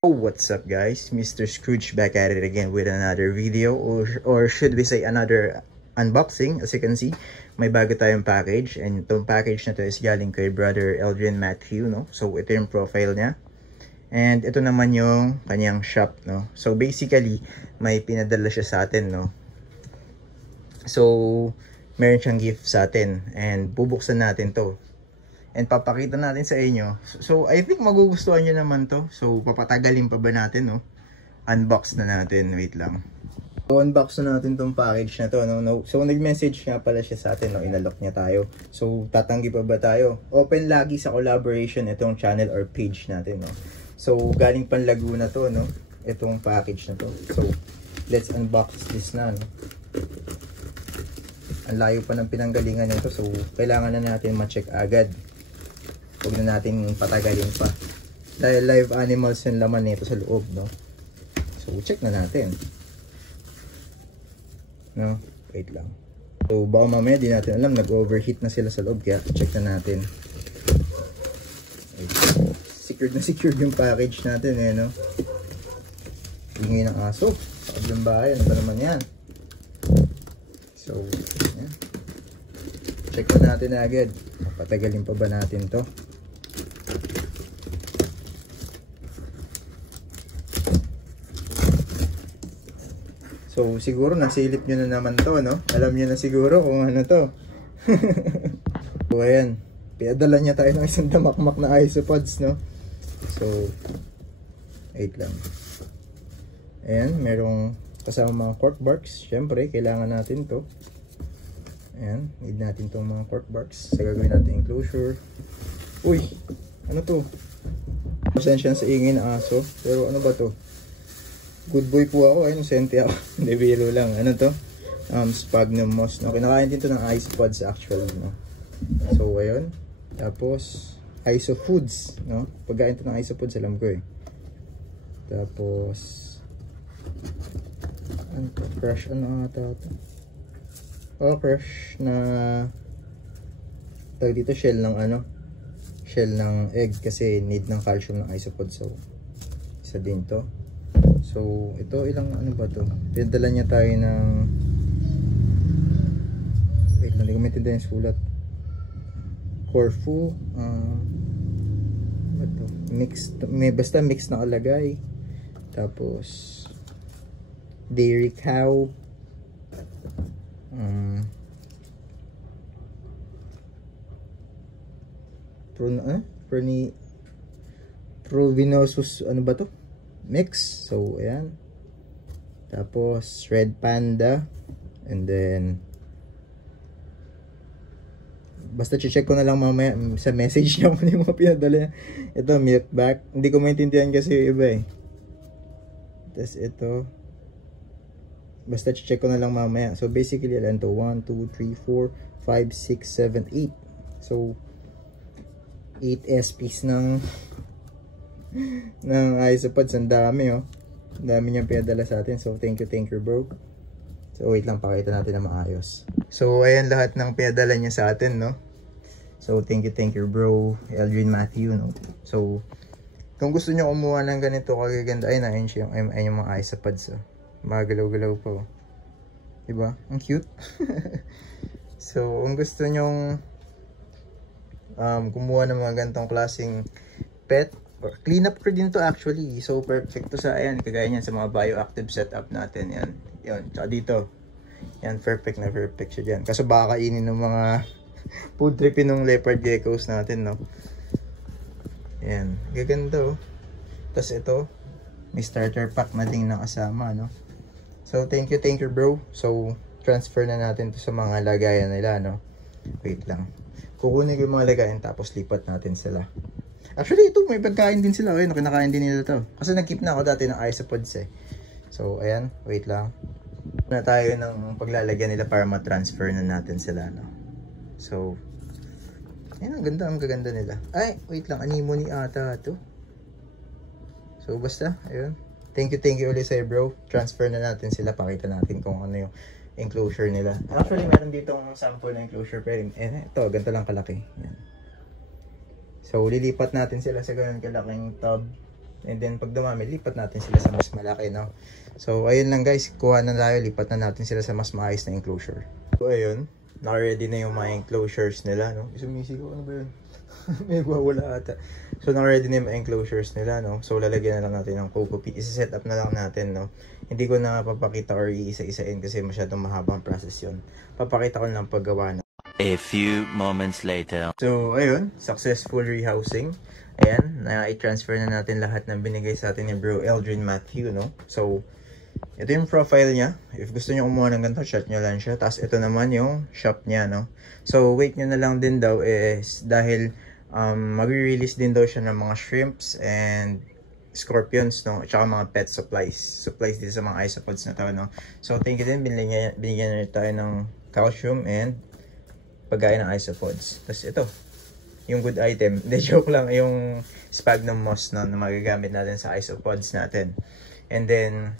Oh, what's up guys? Mr. Scrooge back at it again with another video or should we say another unboxing. As you can see, may bago tayong package and itong package na to is galing kay brother Eldrin Matthew, no? So ito yung profile niya. And ito naman yung kanyang shop, no? So basically, may pinadala siya sa atin, no? So meron siyang gift sa atin and bubuksan natin to. And papakita natin sa inyo. So, I think magugustuhan nyo naman to. So, papatagalin pa ba natin, no? Unbox na natin. Wait lang. So, unbox na natin tong package na to, no? So, nag-message nga pala siya sa atin, no? Inalok niya tayo. So, tatanggi pa ba tayo? Open lagi sa collaboration itong channel or page natin, no? So, galing pan Laguna to, no? Itong package na to. So, let's unbox this na, no? Ang layo pa ng pinanggalingan nito. So, kailangan na natin ma-check agad. Huwag na natin patagalin pa. Dahil live animals yung laman nito sa loob, no? So, check na natin. No? Wait lang. So, baka mamaya di natin alam, nag-overheat na sila sa loob. Kaya, check na natin. Secured na secured yung package natin, eh, no? Ingay ng aso. Sa kablang bahay. Ano ba naman yan? So, yan. Check na natin agad. Patagalin pa ba natin to? So, siguro nasilip nyo na naman to, no? Alam nyo na siguro kung ano to. So, ayan. Pinadala niya tayo ng isang damakmak na isopods, no? So, wait lang. Ayan, merong kasama mga cork barks. Siyempre, kailangan natin to. Ayan, need natin tong mga cork barks. Sa gagawin natin enclosure. Uy! Ano to? Pasensya sa ingin na aso. Pero ano ba to? Good boy po ako, ayun, sente ako. Hindi, biro lang. Ano to? Sphagnum moss, no? Kinakain din to ng isopods actually, no? So, ayun. Tapos, isofoods, no? Pagkain to ng isopods, alam ko eh. Tapos, ano to? Crush, ano ata to? Oh, crush na tawag dito, shell ng ano? Shell ng egg kasi need ng calcium ng isopods. So, isa din to. So, ito ilang ano ba to? Pinadala niya tayo ng wait lang, hindi ko maintindihan yung sulat. Corfu ano to? Mixed, may basta mix na kalagay. Tapos dairy cow, Provinosus, ano ba to? Mix. So, ayan. Tapos, red panda. And then, basta check ko na lang mamaya sa message niya kung yung mga pinadala. Ito, milk back. Hindi ko maintindihan kasi yung iba eh. Tapos, ito. Basta check ko na lang mamaya. So, basically, alam to. 1, 2, 3, 4, 5, 6, 7, 8. So, 8 SPs ng isopods. Ang dami, oh. Ang dami niyang pinadala sa atin. So, thank you, bro. So, wait lang, pakita natin na maayos. So, ayan lahat ng pinadala niya sa atin, no? So, thank you, bro. Eldrin Matthew, no? So, kung gusto niyo kumuha ng ganito kagaganda, ayun na, ayun yung mga isopods, oh. Magalaw-galaw pa, oh. Diba? Ang cute. So, kung gusto nyong kumuha ng mga ganitong klaseng pet, or clean up ko din to actually. So, perfect to sa, ayan, kagaya niyan sa mga bioactive setup natin. Yan. Yan. Tsaka dito. Yan, perfect na perfect siya dyan. Kaso baka kainin ng mga food tripin ng leopard geckos natin, no? Yan. Gaganda, oh. Tapos ito, may starter pack na din na kasama, no? So, thank you, bro. So, transfer na natin to sa mga lagayan nila, no? Wait lang. Kukunin ko yung mga lagayan tapos lipat natin sila. Actually, ito, may pagkain din sila. Ayun, kinakain din nila to. Kasi nag-keep na ako dati ng isopods eh. So, ayan. Wait lang. Na tayo ng paglalagyan nila para ma-transfer na natin sila, no? So, ayan, ang gaganda nila. Ay, wait lang. Anemone ata to. So, basta, ayun. Thank you ulit sa'yo, bro. Transfer na natin sila. Pakita natin kung ano yung enclosure nila. Actually, meron dito ang sample na enclosure. Pero, ito, ganito lang kalaki. Yan. So, lilipat natin sila sa ganun kalaking tub. And then pag dumami, lipat natin sila sa mas malaki, no? So ayun lang guys, kuha na tayo, lipat na natin sila sa mas maayos na enclosure. So ayun, naka-ready na yung mga enclosures nila, no? Sumisigaw, ano ba yun? May wala ata. So naka-ready na yung mga enclosures nila, no? So lalagyan na lang natin ng Coco Peat. Isa-set up na lang natin, no? Hindi ko na papakita or iisa-isain kasi masyadong mahabang process yun. Papakita ko lang paggawa na. A few moments later. So ayun, successful rehousing. Ayan, na-i-transfer na natin lahat ng binigay sa atin ni Bro Eldrin Matthew, no? So, ito yung profile niya. If gusto niyo kumuha ng ganito, chat nyo lang siya. Tapos, ito naman yung shop niya, no? So, wait nyo na lang din daw is dahil mag-release din daw siya ng mga shrimps and scorpions, no? Tsaka mga pet supplies. Supplies dito sa mga isopods na to, no? So, thank you din. Binigyan na tayo ng calcium and pagkain ng isopods. Tapos, ito. Yung good item. Hindi, joke lang. Yung sphagnum moss na magagamit natin sa isopods natin. And then,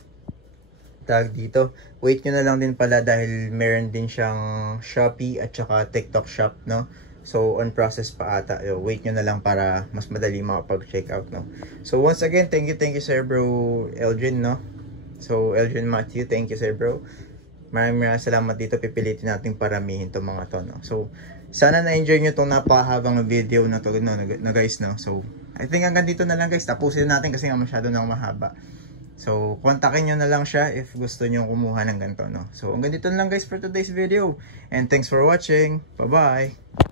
tag dito. Wait nyo na lang din pala dahil meron din siyang Shopee at saka TikTok shop, no? So, on process pa ata. Wait nyo na lang para mas madali makapag-check out, no? So, once again, thank you, Sir Bro Eldrin, no? So, Eldrin Matthew, thank you, Sir Bro. Maraming salamat dito. Pipilitin natin paramihin itong mga to, no? So, sana na-enjoy nyo itong napakahabang video na to, no, na guys, no? So, I think hanggang dito na lang guys. Tapusin natin kasi nga masyado nang mahaba. So, kontakin nyo na lang siya if gusto nyo kumuha ng ganito, no? So, hanggang dito na lang guys for today's video. And thanks for watching. Bye-bye!